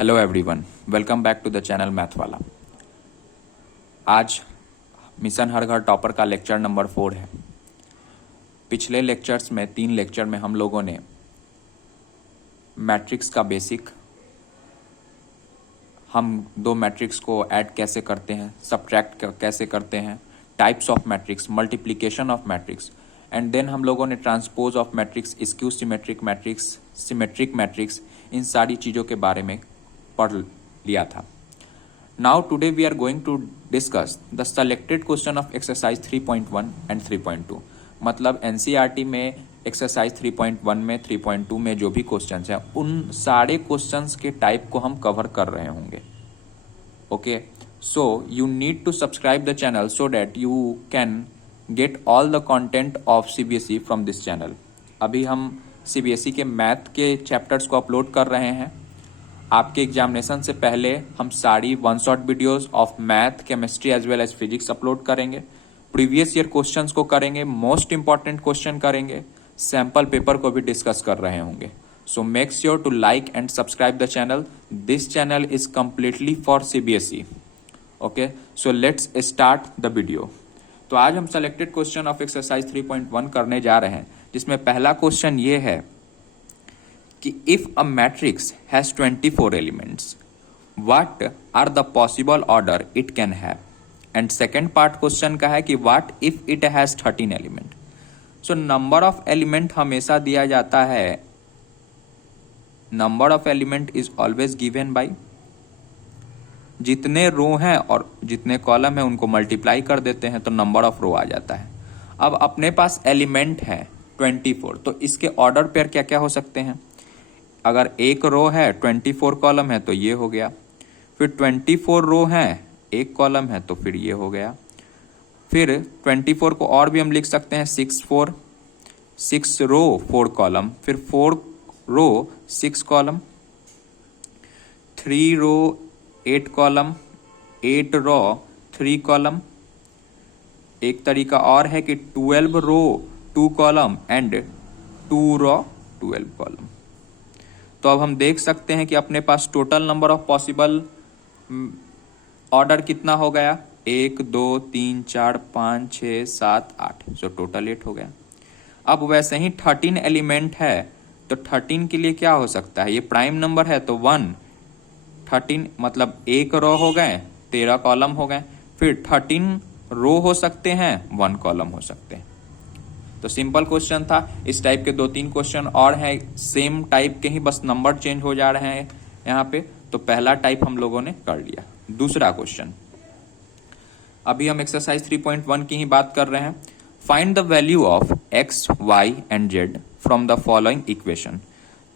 Hello everyone, welcome back to the channel math वाला। आज mission हर घर टॉपर का लेक्चर नंबर 4 है। पिछले लेक्चर्स में 3 लेक्चर में हम लोगों ने मैट्रिक्स का बेसिक, हम दो मैट्रिक्स को ऐड कैसे करते हैं, सब्ट्रैक्ट कैसे करते हैं, types of matrix, multiplication of matrix, and then हम लोगों ने transpose of matrix, skew symmetric matrix, symmetric matrix, इन सारी चीज़ों के बारे में पढ़ लिया था। Now today we are going to discuss the selected question of exercise 3.1 and 3.2। मतलब एनसीईआरटी में एक्सरसाइज 3.1 में, 3.2 में जो भी क्वेश्चंस हैं, उन सारे क्वेश्चंस के टाइप को हम कवर कर रहे होंगे। Okay, so you need to subscribe the channel so that you can get all the content of CBSE from this channel. अभी हम सीबीएसई के मैथ के चैप्टर्स को अपलोड कर रहे हैं। आपके एग्जामिनेशन से पहले हम सारी 1 shot videos of math, chemistry as well as physics upload करेंगे। प्रीवियस ईयर क्वेश्चंस को करेंगे, मोस्ट इंपॉर्टेंट क्वेश्चन करेंगे, सैंपल पेपर को भी डिस्कस कर रहे होंगे। So make sure to like and subscribe the channel. This channel is completely for CBSE. Okay, so let's start the video. तो आज हम सेलेक्टेड क्वेश्चन ऑफ एक्सरसाइज 3.1 करने जा रहे हैं, जिसमें पहला क्वेश्चन ये है कि if a matrix has 24 elements, what are the possible order it can have. And second part question का है कि what if it has 13 element. So number of element हमेशा दिया जाता है, number of element is always given by जितने row हैं और जितने कॉलम है उनको मल्टीप्लाई कर देते हैं तो नंबर ऑफ रो आ जाता है। अब अपने पास एलिमेंट है 24, तो इसके ऑर्डर पेयर क्या क्या हो सकते हैं। अगर एक रो है 24 कॉलम है तो ये हो गया, फिर 24 रो है एक कॉलम है तो फिर ये हो गया, फिर 24 को और भी हम लिख सकते हैं 6 रो 4 कॉलम, फिर 4 row 6 column, 3 row 8 column, 8 row 3 column. एक तरीका और है कि 12 row 2 column and 2 row 12 column. तो अब हम देख सकते हैं कि अपने पास total number of possible order कितना हो गया, 1 2 3 4 5 6 7 8, सो टोटल 8 हो गया। अब वैसे ही 13 एलिमेंट है तो 13 के लिए क्या हो सकता है, ये प्राइम नंबर है तो 1, 13 मतलब एक रो हो गए, 13 कॉलम हो गए, फिर 13 रो हो सकते हैं, 1 कॉलम हो सकते हैं। तो सिंपल क्वेश्चन था। इस टाइप के 2-3 क्वेश्चन और हैं सेम टाइप के ही, बस नंबर चेंज हो जा रहे हैं यहाँ पे। तो पहला टाइप हम लोगों ने कर लिया। दूसरा क्वेश्चन, अभी हम एक्सरसाइज 3.1 की ही बात कर रहे हैं। Find the value of x, y and z from the following equation.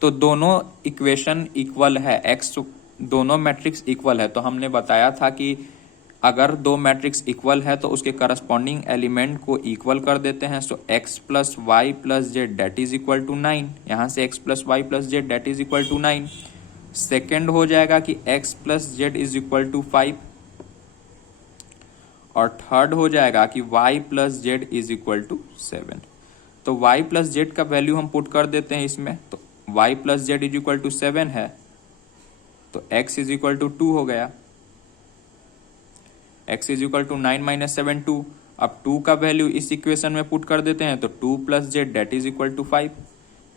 तो दोनों इक्वेशन इक्वल है, एक्स दोनों मैट्रिक्स इक्वल है। तो हमने बताया था कि अगर दो मैट्रिक्स इक्वल है तो उसके करस्पॉन्डिंग एलिमेंट को इक्वल कर देते हैं। So x plus y plus z that is equal to 9। यहां से x plus y plus z that is equal to 9। Second हो जाएगा कि x plus z is equal to 5, और थर्ड हो जाएगा कि y plus z is equal to 7। तो y प्लस जेड का वैल्यू हम पुट कर देते हैं इसमें। तो y plus z is equal to 7 है तो x इज इक्वल टू 2 हो गया। x is equal to 9 minus 7 2। अब 2 का वैल्यू इस इक्वेशन में पुट कर देते हैं तो 2 plus z that is equal to 5।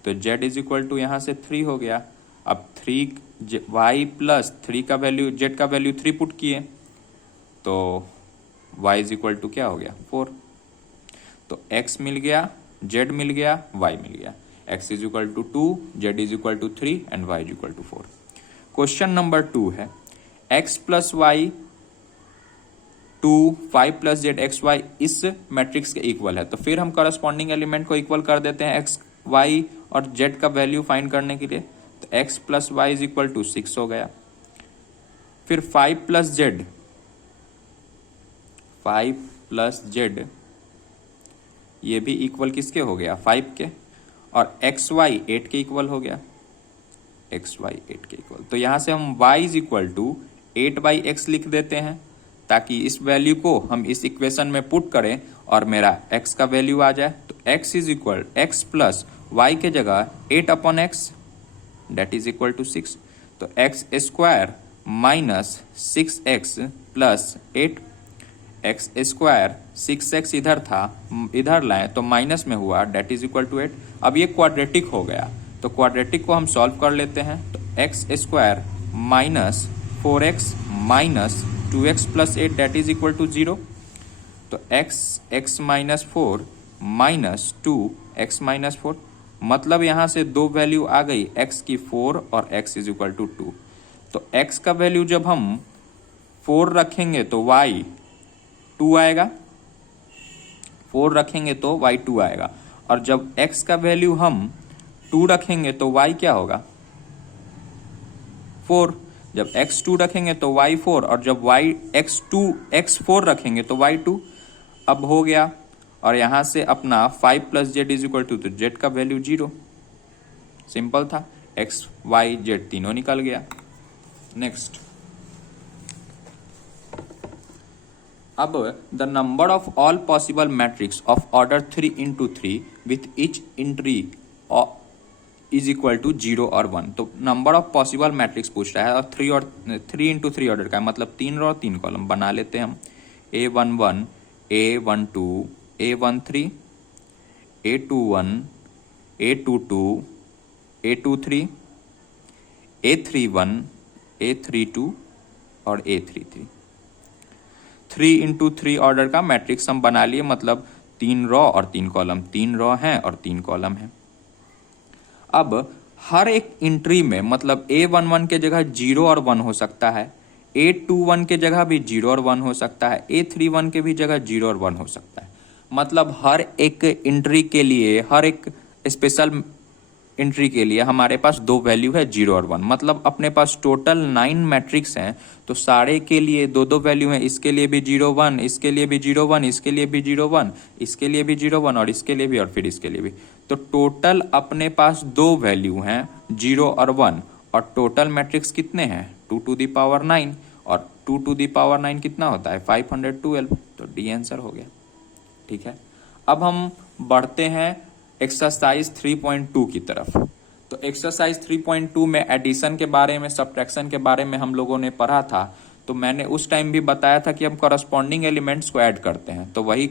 तो z इज इक्वल टू यहाँ से 3 हो गया। अब 3 y प्लस 3 का वैल्यू, z का वैल्यू 3 पुट किए तो y इज इक्वल टू क्या हो गया 4। तो x मिल गया, z मिल गया, y मिल गया। x is equal to 2, z is equal to 3 and y is equal to 4। Question number 2 है x plus y 2 5 plus z x y इस मैट्रिक्स के इक्वल है। तो फिर हम करस्पॉन्डिंग एलिमेंट को इक्वल कर देते हैं एक्स वाई और जेड का वैल्यू फाइंड करने के लिए। तो x plus y is equal to 6 हो गया। फिर 5 प्लस जेड ये भी इक्वल किसके हो गया, 5 के, और एक्स वाई 8 के इक्वल हो गया, एक्स वाई 8 के इक्वल। तो यहां से हम y is equal to 8/x लिख देते हैं ताकि इस वैल्यू को हम इस इक्वेशन में पुट करें और मेरा x का वैल्यू आ जाए। तो x is equal x plus y के जगह 8/x that is equal to 6। तो x square minus 6x plus 8, x square 6x इधर था, इधर लाएं तो माइनस में हुआ, डेट इज इक्वल टू 8। अब ये क्वाड्रेटिक हो गया, तो क्वाड्रेटिक को हम सॉल्व कर लेते हैं। तो x square minus 4x minus 2x plus 8 that is equal to 0। तो x minus 4 minus 2x minus 4, मतलब यहां से दो वैल्यू आ गई, x की 4 और x इज इक्वल टू 2। तो x का वैल्यू जब हम 4 रखेंगे तो y 2 आएगा, 4 रखेंगे तो y 2 आएगा, और जब x का वैल्यू हम 2 रखेंगे तो y क्या होगा 4। जब x 2 रखेंगे तो y 4, और जब x 4 रखेंगे तो y 2। अब हो गया, और यहां से अपना 5 plus z is equal to, तो जेड का वैल्यू 0। सिंपल था, x y z तीनों निकल गया। नेक्स्ट, अब the number of all possible matrix of order 3 into 3 with each entry is equal to 0 और 1। तो नंबर ऑफ पॉसिबल मैट्रिक्स पूछ रहा है, और 3 into 3 ऑर्डर का, मतलब 3 रो 3 कॉलम बना लेते हैं हम। A11, A12, A13, A21, A22, A23, A31, A32 और A33। 3 into 3 ऑर्डर का मैट्रिक्स हम बना लिए, मतलब 3 रो और 3 कॉलम, 3 रो हैं और 3 कॉलम हैं। अब हर एक एंट्री में, मतलब A11 के जगह 0 और 1 हो सकता है, A21 के जगह भी 0 और 1 हो सकता है, A31 के भी जगह 0 और 1 हो सकता है। मतलब हर एक एंट्री के लिए, हर एक स्पेशल एंट्री के लिए हमारे पास दो वैल्यू है, 0 और 1। मतलब अपने पास टोटल 9 मैट्रिक्स हैं, तो सारे के लिए दो दो वैल्यू हैं। इसके लिए भी 0 1, इसके लिए भी 0 1, इसके लिए भी 0 1, इसके लिए भी 0 1, और इसके लिए भी, और फिर इसके लिए भी। तो टोटल अपने पास दो वैल्यू हैं, 0 और 1, और टोटल मैट्रिक्स कितने हैं 2 to the power 9, और 2 to the power 9 कितना होता है 512। तो डी आंसर हो गया। ठीक है, अब हम बढ़ते हैं एक्सरसाइज 3.2 की तरफ। तो एक्सरसाइज 3.2 में एडिशन के बारे में, सब्ट्रैक्शन के बारे में हम लोगों ने पढ़ा था। तो मैंने उस टाइम भी बताया था कि हम करस्पॉन्डिंग एलिमेंट्स को ऐड करते हैं। तो वही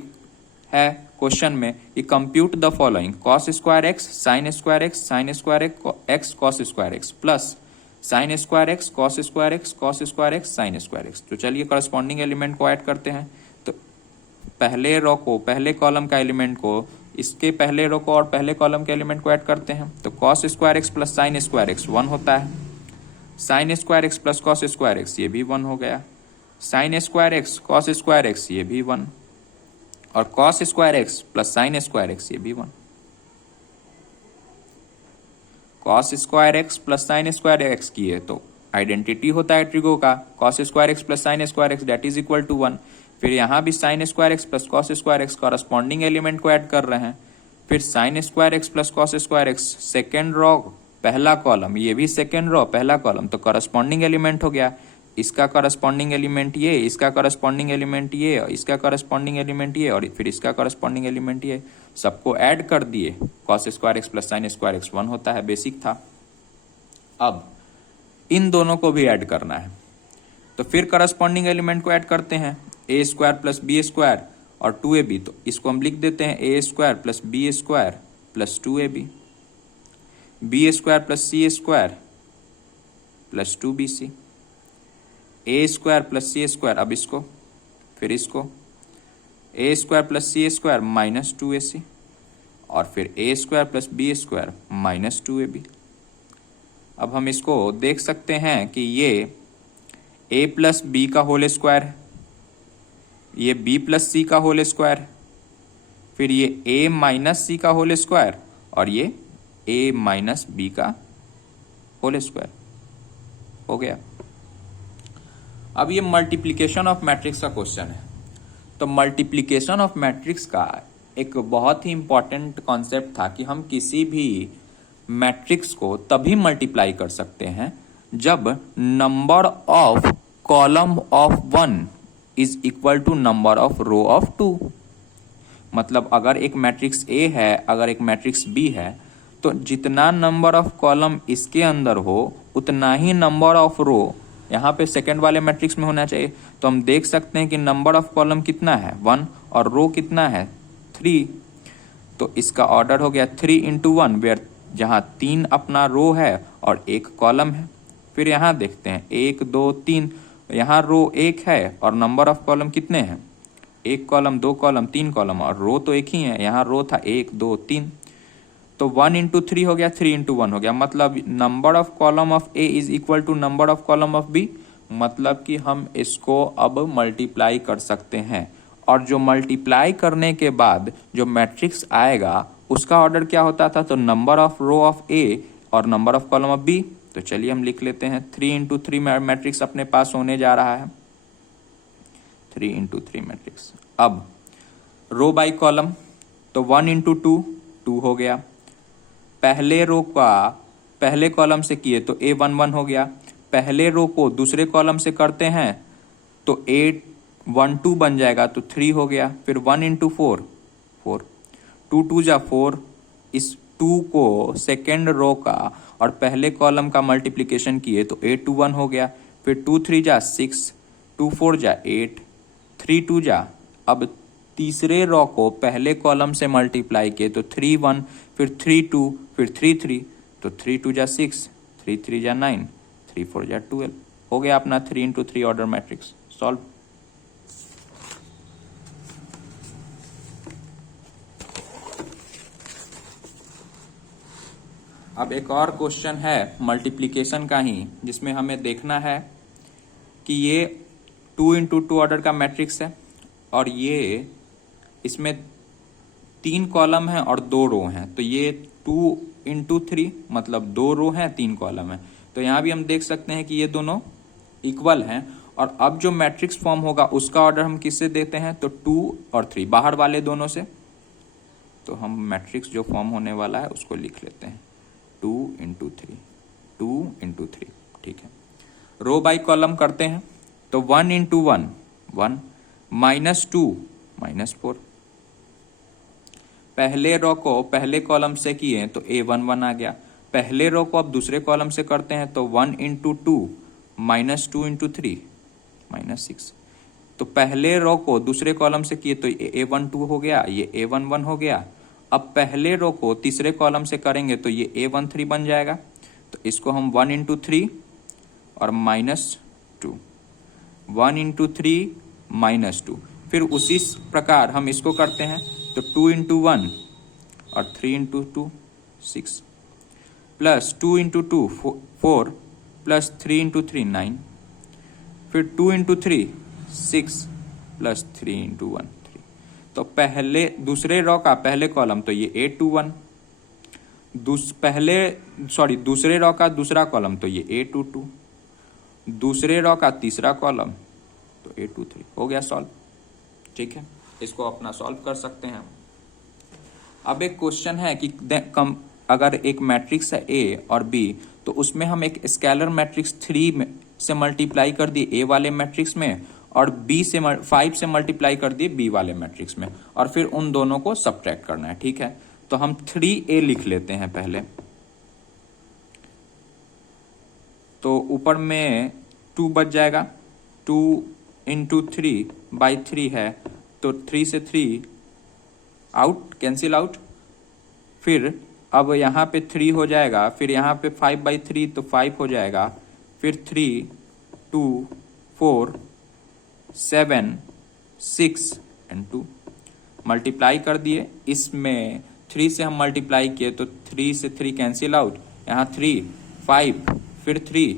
है क्वेश्चन में कि compute the following cos square x sign square x sign square x cos square x plus sine square x cos square x cos square x sign square x. तो चलिए करस्पॉन्डिंग एलिमेंट को add करते हैं। तो पहले रो को, पहले column का एलिमेंट को इसके पहले रो को और पहले कॉलम के एलिमेंट को ऐड करते हैं। तो cos square x plus sine square x 1 होता है, sine square x plus cos square x ये भी 1 हो गया, sine square x cos square x ये भी 1, और cos square x plus sine square x ये भी 1। Cos square x plus sine square x की है तो आइडेंटिटी होता है ट्रिगो का, cos square x plus sine square x that is equal to 1। फिर यहां भी sine square x plus cos square x corresponding element को ऐड कर रहे हैं। फिर sine square x plus cos square x second row पहला कॉलम, ये भी सेकेंड रो पहला कॉलम, तो कॉरस्पॉन्डिंग एलिमेंट हो गया। इसका करस्पॉन्डिंग एलिमेंट ये, इसका करस्पॉन्डिंग एलिमेंट ये, इसका करस्पॉन्डिंग एलिमेंट ये, और फिर इसका करस्पॉन्डिंग एलिमेंट ये। सबको ऐड कर दिए, cos square x plus sine square x 1 होता है, बेसिक था। अब इन दोनों को भी ऐड करना है, तो फिर करस्पॉन्डिंग एलिमेंट को ऐड करते हैं, a square plus b square और 2ab। तो इसको हम लिख देते हैं a square plus b square plus 2ab, b square plus c square plus 2bc, a square plus c square, अब इसको फिर इसको a square plus c square minus 2ac, और फिर a square plus b square minus 2ab। अब हम इसको देख सकते हैं कि ये a प्लस बी का होल स्क्वायर है, ये b प्लस सी का होल स्क्वायर है, फिर ये a माइनस सी का होल स्क्वायर, और ये a माइनस बी का होल स्क्वायर हो गया। अब ये मल्टीप्लिकेशन ऑफ मैट्रिक्स का क्वेश्चन है। तो मल्टीप्लिकेशन ऑफ मैट्रिक्स का एक बहुत ही इंपॉर्टेंट कॉन्सेप्ट था कि हम किसी भी मैट्रिक्स को तभी मल्टीप्लाई कर सकते हैं जब number of column of 1 is equal to number of row of 2। मतलब अगर एक मैट्रिक्स A है, अगर एक मैट्रिक्स B है, तो जितना नंबर ऑफ कॉलम इसके अंदर हो उतना ही नंबर ऑफ रो यहाँ पे सेकंड वाले मैट्रिक्स में होना चाहिए। तो हम देख सकते हैं कि नंबर ऑफ कॉलम कितना है 1 और रो कितना है 3। तो इसका ऑर्डर हो गया 3 इंटू 1, वेयर जहाँ 3 अपना रो है और 1 कॉलम है। फिर यहाँ देखते हैं 1 2 3, यहाँ रो 1 है और नंबर ऑफ कॉलम कितने हैं 1 कॉलम 2 कॉलम 3 कॉलम, और रो तो एक ही है, यहाँ रो था 1 2 3। तो 1 इंटू 3 हो गया, 3 इंटू 1 हो गया, मतलब number of column of A is equal to number of column of B. मतलब कि हम इसको अब मल्टीप्लाई कर सकते हैं, और जो मल्टीप्लाई करने के बाद जो मैट्रिक्स आएगा उसका ऑर्डर क्या होता था, तो number of row of A और number of column of B. तो चलिए हम लिख लेते हैं 3 इंटू 3 मैट्रिक्स अपने पास होने जा रहा है, 3 इंटू 3 मैट्रिक्स। अब रो बाई कॉलम, तो 1 इंटू 2 2 हो गया, पहले रो का पहले कॉलम से किए तो A11 हो गया, पहले रो को दूसरे कॉलम से करते हैं तो A12 बन जाएगा, तो 3 हो गया। फिर 1 इंटू 4 4, 2 2 जा 4, इस 2 को सेकेंड रो का और पहले कॉलम का मल्टीप्लिकेशन किए तो A21 हो गया। फिर 2 3 जा 6, 2 4 जा 8, 3 2 जा, अब तीसरे रो को पहले कॉलम से मल्टीप्लाई किए तो 3 1, फिर 3 2, फिर 3 3, तो 3 2 जा 6, 3 3 जा 9, 3 4 जा 12 हो गया अपना 3 इंटू 3 ऑर्डर मैट्रिक्स सॉल्व। अब एक और क्वेश्चन है मल्टीप्लिकेशन का ही, जिसमें हमें देखना है कि ये 2 इंटू 2 ऑर्डर का मैट्रिक्स है और ये इसमें 3 कॉलम है और 2 रो हैं, तो ये 2 इंटू 3 मतलब 2 रो हैं 3 कॉलम है। तो यहाँ भी हम देख सकते हैं कि ये दोनों इक्वल हैं, और अब जो मैट्रिक्स फॉर्म होगा उसका ऑर्डर हम किससे देते हैं, तो 2 और 3 बाहर वाले दोनों से। तो हम मैट्रिक्स जो फॉर्म होने वाला है उसको लिख लेते हैं 2 इंटू 3, 2 इंटू 3, ठीक है। रो बाई कॉलम करते हैं, तो 1 इंटू 1 1, -2 -4, पहले रो को पहले कॉलम से किए तो A11 आ गया, पहले रो को अब दूसरे कॉलम से करते हैं तो 1 इंटू 2 -2 इंटू 3 -6, तो पहले रो को दूसरे कॉलम से किए तो A12 हो गया, ये A11 हो गया। अब पहले रो को तीसरे कॉलम से करेंगे तो ये A13 बन जाएगा, तो इसको हम 1 इंटू 3 और -2, 1 इंटू 3 -2, फिर उसी प्रकार हम इसको करते हैं तो 2 इंटू 1 और 3 into 2 6, plus 2 into 2 4, plus 3 into 3 9, फिर 2 इंटू 3 6, प्लस 3 इंटू 1 3। तो पहले दूसरे रो का पहले कॉलम तो ये A21, दूसरे रो का दूसरा कॉलम तो ये A22, दूसरे रो का तीसरा कॉलम तो A23 हो गया सॉल्व, ठीक है। इसको अपना सॉल्व कर सकते हैं। अब एक क्वेश्चन है कि अगर एक मैट्रिक्स है A और B, तो उसमें हम एक स्केलर मैट्रिक्स 3 से मल्टीप्लाई कर दिए A वाले मैट्रिक्स में, और B से 5 से मल्टीप्लाई कर दिए B वाले मैट्रिक्स में, और फिर उन दोनों को सब्ट्रैक्ट करना है, ठीक है। तो हम 3A लिख लेते हैं पहले, तो ऊपर में 2 बच जाएगा, 2 इंटू 3 बाई 3 है, तो 3 से 3 आउट, कैंसिल आउट। फिर अब यहाँ पे 3 हो जाएगा, फिर यहाँ पे 5 बाई 3 तो 5 हो जाएगा, फिर 3 2 4 7 6 एंड 2 मल्टीप्लाई कर दिए। इसमें 3 से हम मल्टीप्लाई किए तो 3 से 3 कैंसिल आउट, यहाँ 3 5, फिर 3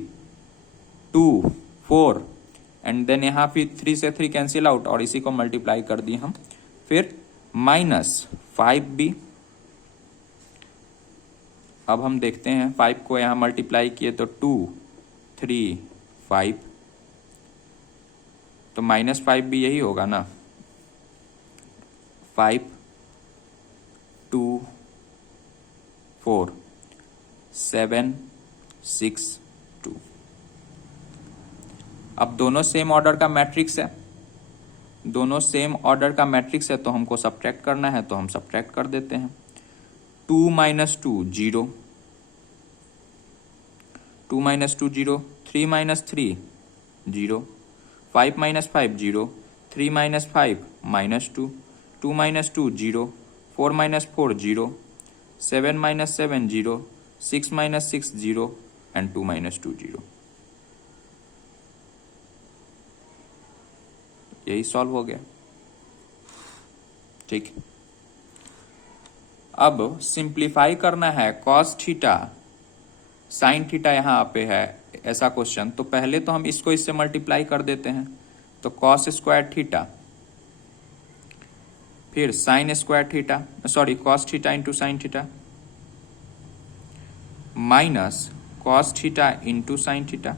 2 4 एंड देन यहाँ फिर 3 से 3 कैंसिल आउट, और इसी को मल्टीप्लाई कर दिए हम। फिर -5B, अब हम देखते हैं 5 को यहाँ मल्टीप्लाई किए तो 2 3 5, तो -5B यही होगा ना, 5 2 4 7 6 2। अब दोनों सेम ऑर्डर का मैट्रिक्स है, दोनों सेम ऑर्डर का मैट्रिक्स है, तो हमको सब्ट्रैक्ट करना है, तो हम सब्ट्रैक्ट कर देते हैं। 2 minus 2 0, 2 minus 2 0, 3 minus 3 0, 5 minus 5 0, 3 minus 5 minus 2, 2 minus 2 0, 4 minus 4 0, 7 minus 7 0, 6 minus 6 0 and 2 minus 2 0. यही सॉल्व हो गया। ठीक, अब सिंप्लीफाई करना है कॉस थीटा साइन थीटा यहां पे है ऐसा क्वेश्चन, तो पहले तो हम इसको इससे मल्टीप्लाई कर देते हैं, तो कॉस स्क्वायर थीटा फिर sine square theta, sorry cos theta into sine theta minus cos theta into sine theta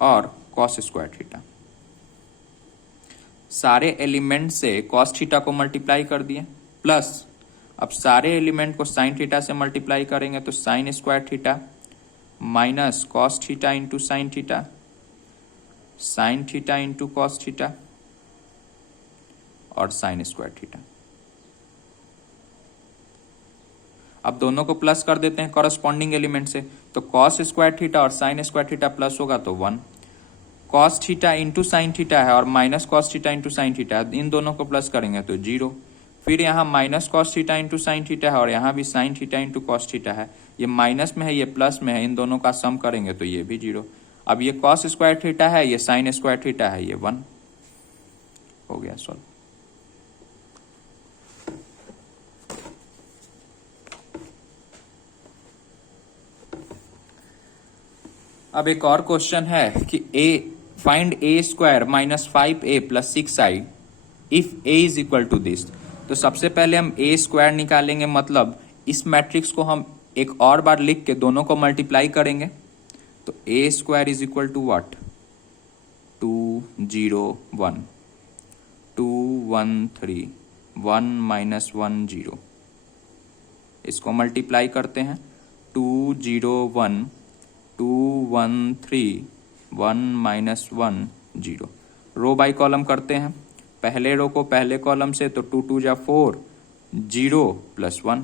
और कॉस स्क्वायर थीटा। सारे एलिमेंट से कॉस थीटा को मल्टीप्लाई कर दिए, प्लस अब सारे एलिमेंट को साइन थीटा से मल्टीप्लाई करेंगे तो sine square theta minus cos theta into sine theta, sine theta into cos theta और साइन स्क्वायर थीटा। अब दोनों को प्लस कर देते हैं कॉरस्पॉन्डिंग एलिमेंट से, तो कॉस स्क्वायर थीटा और साइन स्क्वायर थीटा प्लस होगा तो 1, cos theta into sine theta है और minus cos theta into sine theta है, इन दोनों को प्लस करेंगे तो 0, फिर यहाँ minus cos theta into sine theta है और यहाँ भी sine theta into cos theta है, ये माइनस में है ये प्लस में है, इन दोनों का सम करेंगे तो ये भी 0। अब ये कॉस स्क्वायर थीटा है, ये साइन स्क्वायर थीटा है, ये 1 हो गया सॉल्व। अब एक और क्वेश्चन है कि find A square minus 5a plus 6i if A is equal to this. तो सबसे पहले हम ए स्क्वायर निकालेंगे, मतलब इस मैट्रिक्स को हम एक और बार लिख के दोनों को मल्टीप्लाई करेंगे, तो a square is equal to what 2 0 1 2 1 3 1 minus 1 0, इसको मल्टीप्लाई करते हैं 2 0 1 2 1 3 1 माइनस 1 0, रो बाई कॉलम करते हैं, पहले रो को पहले कॉलम से, तो 2 2 जा 4 0 प्लस 1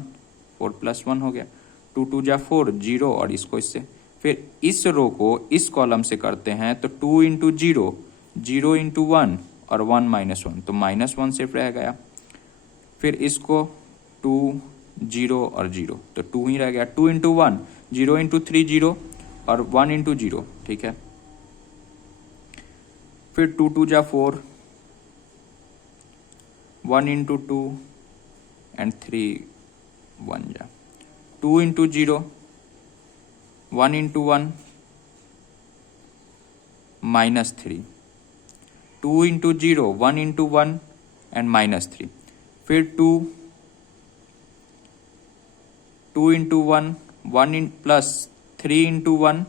4 प्लस 1 हो गया, 2 2 जा 4 0 और इसको इससे, फिर इस रो को इस कॉलम से करते हैं तो 2 इंटू 0 0 इंटू 1 और 1 माइनस 1, तो माइनस 1 सिर्फ रह गया, फिर इसको 2 0 और 0 तो 2 ही रह गया, 2 इंटू 1 0 इंटू 3 0 और 1 इंटू 0, ठीक है, फिर 2 2 जा 4 1 इंटू 2 एंड 3 1 जा 2 into 0 1 into 1 minus 3, 2 into 0 1 into 1 and minus 3, फिर 2 2 into 1 1 in plus 3 into 1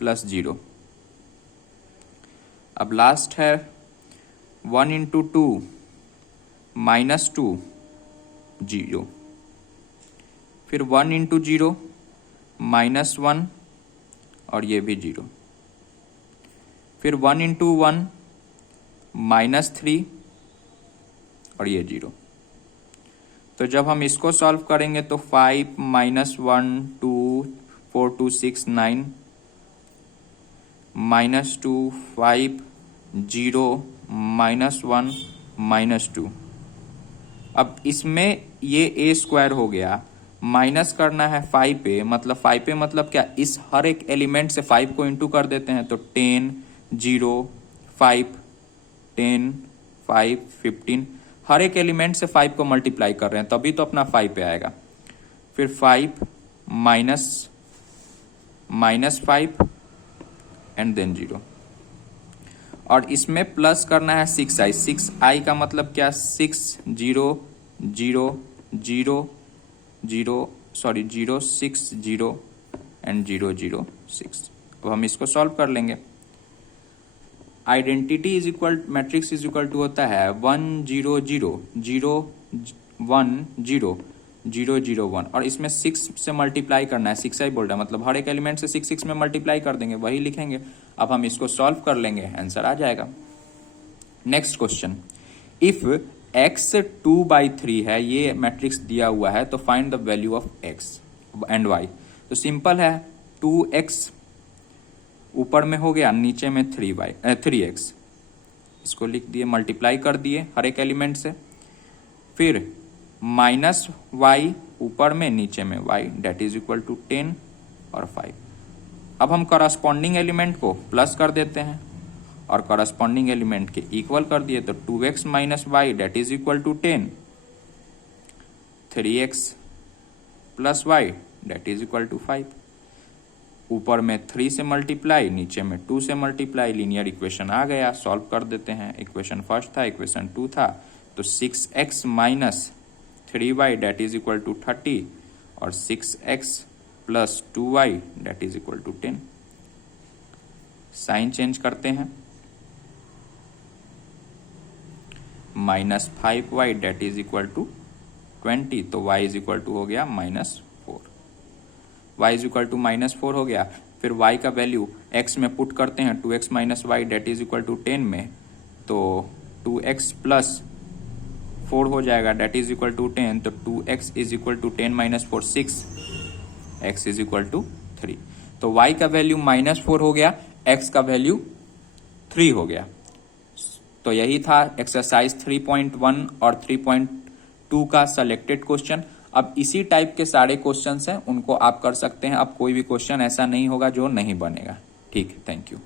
plus 0। अब लास्ट है 1 इंटू 2 माइनस 2 0, फिर 1 इंटू 0 माइनस 1 और ये भी 0, फिर 1 इंटू 1 माइनस 3 और ये 0। तो जब हम इसको सॉल्व करेंगे तो 5 माइनस 1 2 4 2 6 9 माइनस 2 5 0 माइनस 1 माइनस 2। अब इसमें ये ए स्क्वायर हो गया, माइनस करना है 5 मतलब 5 मतलब क्या, इस हर एक एलिमेंट से 5 को इंटू कर देते हैं, तो 10 0 5 10 5 15, हर एक एलिमेंट से 5 को मल्टीप्लाई कर रहे हैं तभी तो अपना 5 आएगा, फिर 5 माइनस 5 एंड देन 0, और इसमें प्लस करना है 6i, 6i का मतलब क्या 6 0 0 0 0 सॉरी 0 6 0 एंड 0 0 6। अब हम इसको सॉल्व कर लेंगे। Identity is equal matrix is equal to होता है 1 0 0 0 1 0 0 0 1, और इसमें 6 से मल्टीप्लाई करना है, 6i बोल रहा है मतलब हर एक एलिमेंट से 6 6 में मल्टीप्लाई कर देंगे, वही लिखेंगे। अब हम इसको सॉल्व कर लेंगे, आंसर आ जाएगा। नेक्स्ट क्वेश्चन, इफ x 2/3 है, ये मैट्रिक्स दिया हुआ है, तो find the value of x and y। तो सिंपल है, 2x ऊपर में हो गया, नीचे में 3x, इसको लिख दिए, मल्टीप्लाई कर दिए हर एक एलिमेंट से, फिर माइनस y ऊपर में, नीचे में y, that is equal to 10 और 5। अब हम करस्पॉन्डिंग एलिमेंट को प्लस कर देते हैं और करस्पॉन्डिंग एलिमेंट के इक्वल कर दिए, तो 2x minus y that is equal to 10, 3x plus y that is equal to 5। ऊपर में 3 से मल्टीप्लाई, नीचे में 2 से मल्टीप्लाई, लीनियर इक्वेशन आ गया, सॉल्व कर देते हैं। इक्वेशन फर्स्ट था, इक्वेशन 2 था, तो 6x minus 3y that is equal to 30 और 6x plus 2y that is equal to 10। Sign change करते हैं, -5y date is equal to 20, तो y इज इक्वल टू हो गया -4, y इज इक्वल टू -4 हो गया। फिर y का वैल्यू x में पुट करते हैं, 2x minus y that is equal to 10 में, तो 2x प्लस 4 हो जाएगा, डेट इज इक्वल टू 10, तो 2x is equal to 10 minus 4 6, x is equal to 3। तो y का वैल्यू -4 हो गया, x का वैल्यू 3 हो गया। तो यही था एक्सरसाइज 3.1 और 3.2 का सेलेक्टेड क्वेश्चन। अब इसी टाइप के सारे क्वेश्चंस हैं, उनको आप कर सकते हैं। अब कोई भी क्वेश्चन ऐसा नहीं होगा जो नहीं बनेगा। ठीक है, थैंक यू।